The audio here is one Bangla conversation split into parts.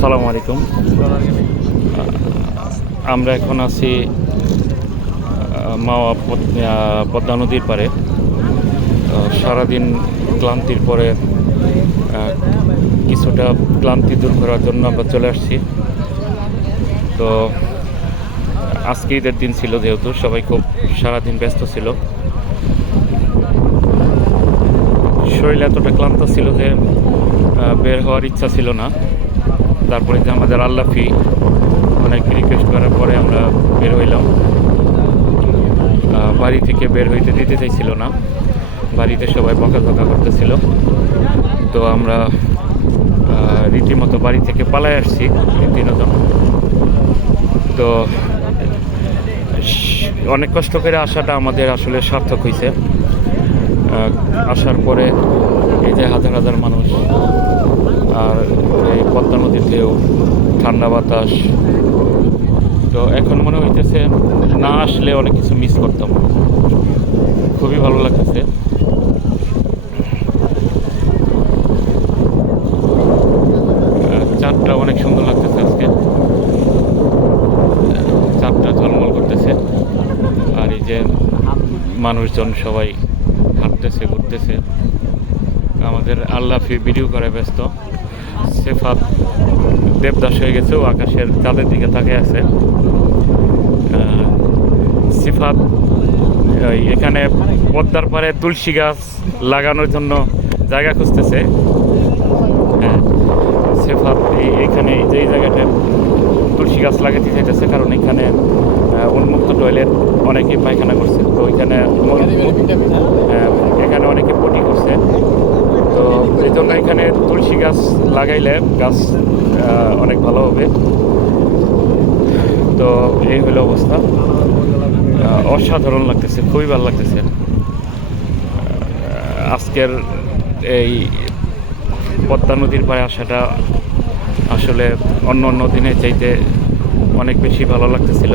সালাম আলাইকুম। আমরা এখন আছি মাওয়া পদ্মা নদীর পারে সারাদিন ক্লান্তির পরে কিছুটা ক্লান্তি দূর করার জন্য আমরা চলে আসছি। তো আজকে ঈদের দিন ছিল যেহেতু, সবাই খুব সারাদিন ব্যস্ত ছিল। শরীর এতটা ক্লান্ত ছিল যে বের হওয়ার ইচ্ছা ছিল না। তারপরে যে আমাদের আল্লাফি, অনেক রিকোয়েস্ট করার পরে আমরা বের হইলাম। বাড়ি থেকে বের হইতে দিতে চাইছিল না। বাড়িতে সবাই বকাঝকা করতেছিল। তো আমরা রীতিমতো বাড়ি থেকে পালাই আসছি তিনজন। তো অনেক কষ্ট করে আসাটা আমাদের আসলে সার্থক হয়েছে আসার পরে এই যে হাজার হাজার মানুষ। আর এই পদ্মা ঢেউ, ঠান্ডা বাতাস। তো এখন মনে হইতেছে না আসলে অনেক কিছু মিস করতাম। খুবই ভালো লাগতেছে। চাঁদটা অনেক সুন্দর লাগতেছে আজকে। চাঁদটা ঝলমল করতেছে। আর এই যে মানুষজন সবাই হাঁটতেছে, ঘুরতেছে। আমাদের আল্লাফি ভিডিও করে ব্যস্ত। সেফাত দেবদাস হয়ে গেছে ও আকাশের চাঁদের দিকে তাকিয়ে আছে। সিফাত এখানে পদ্মার পারে তুলসী গাছ লাগানোর জন্য জায়গা খুঁজতেছে। হ্যাঁ সেফাত এখানে এই যে জায়গাটা তুলসী গাছ লাগাতে চাইতেছে কারণ এখানে উন্মুক্ত টয়লেট অনেকেই পায়খানা করছে। তো ওইখানে হ্যাঁ, এখানে অনেকে পটি করছে। এই জন্য এখানে তুলসী গাছ লাগাইলে গাছ অনেক ভালো হবে। তো এই হলো অবস্থা। অসাধারণ লাগতেছে, খুবই ভালো লাগতেছে। আজকের এই পদ্মা নদীর পায়ে আসাটা আসলে অন্য অন্য দিনের চাইতে অনেক বেশি ভালো লাগতেছিল।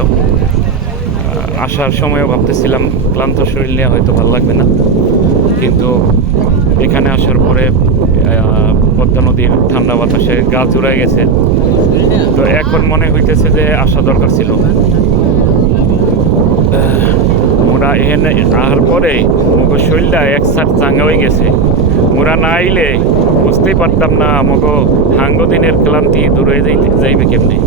আসার সময়ও ভাবতেছিলাম, ক্লান্ত শরীর নিয়ে হয়তো ভালো লাগবে না। কিন্তু এখানে আসার পরে পদ্মা নদীর ঠান্ডা বাতাসে গা জুড়ায় গেছে। তো এখন মনে হইতেছে যে আসা দরকার ছিল। মোরা এখানে আসার পরে মগো শরীরটা এক সার চাঙ্গা হয়ে গেছে। মোরা না আইলে বুঝতেই পারতাম না মগো হাঙ্গ দিনের ক্লান্তি দূর যাইবে কেমনি।